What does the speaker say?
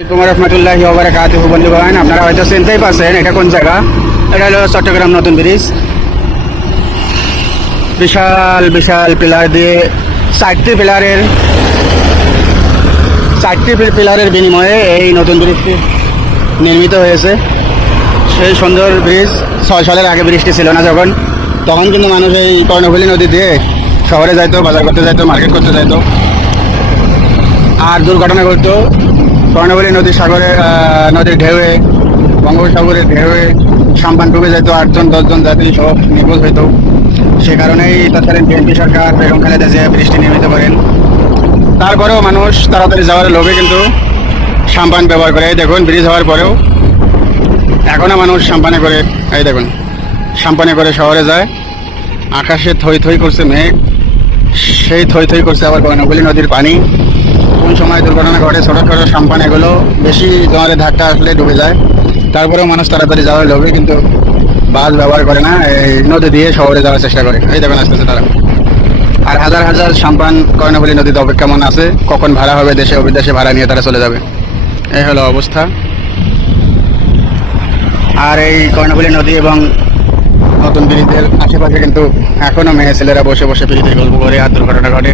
আসসালামু রহমতুল্লাহি ওয়া বারাকাতুহু। বন্ধুগণ, আপনারা হয়তো চিনতেই পারছেন এটা কোন জায়গা। এটা হলো চট্টগ্রাম নতুন ব্রিজ। বিশাল বিশাল পিলার দিয়ে চারটি পিলারের বিনিময়ে এই নতুন ব্রিজটি নির্মিত হয়েছে। সেই সুন্দর ব্রিজ 6 সালের আগে ব্রিজটি ছিল না যখন, তখন কিন্তু মানুষ এই কর্ণফুলী নদী দিয়ে শহরে যাইতো, বাজার করতে যাইতো, মার্কেট করতে যাইতো, আর দুর্ঘটনা ঘটতো। কর্ণফুলী নদীর ঢেউয়ে, বঙ্গোপসাগরের ঢেউয়ে সাম্পান ডুবে যেত, 8-10 যাত্রী সব নিখোঁজ হইত। সে কারণেই তৎকালীন বিএনপি সরকার বেগম খালেদা জিয়া ব্রিজটি নির্মিত করেন। তারপরেও মানুষ তাড়াতাড়ি যাওয়ার লোভে কিন্তু সাম্পান ব্যবহার করে। এই দেখুন, ব্রিজ হওয়ার পরেও এখনও মানুষ সাম্পানে করে, এই দেখুন সাম্পানে করে শহরে যায়। আকাশে থই থই করছে মেঘ, সেই থই থই করছে আবার কর্ণফুলী নদীর পানি। কোন সময় দুর্ঘটনা ঘটে, ছোটো ছোটো সাম্পান এগুলো বেশি জোয়ারে ধাক্কা আসলে ডুবে যায়। তারপরেও মানুষ তাড়াতাড়ি যাওয়ার লোভে কিন্তু বাস ব্যবহার করে না, এই নদী দিয়ে শহরে যাওয়ার চেষ্টা করে। এই দেখুন আসতেছে তারা, আর হাজার হাজার সাম্পান কর্ণফুলী নদীতে অপেক্ষা মনে আছে, কখন ভাড়া হবে, দেশে ও বিদেশে ভাড়া নিয়ে তারা চলে যাবে। এই হলো অবস্থা। আর এই কর্ণফুলী নদী এবং নতুন ব্রিজের আশেপাশে কিন্তু এখনো মেয়ে ছেলেরা বসে বসে প্রীতির গল্প করে আর দুর্ঘটনা ঘটে।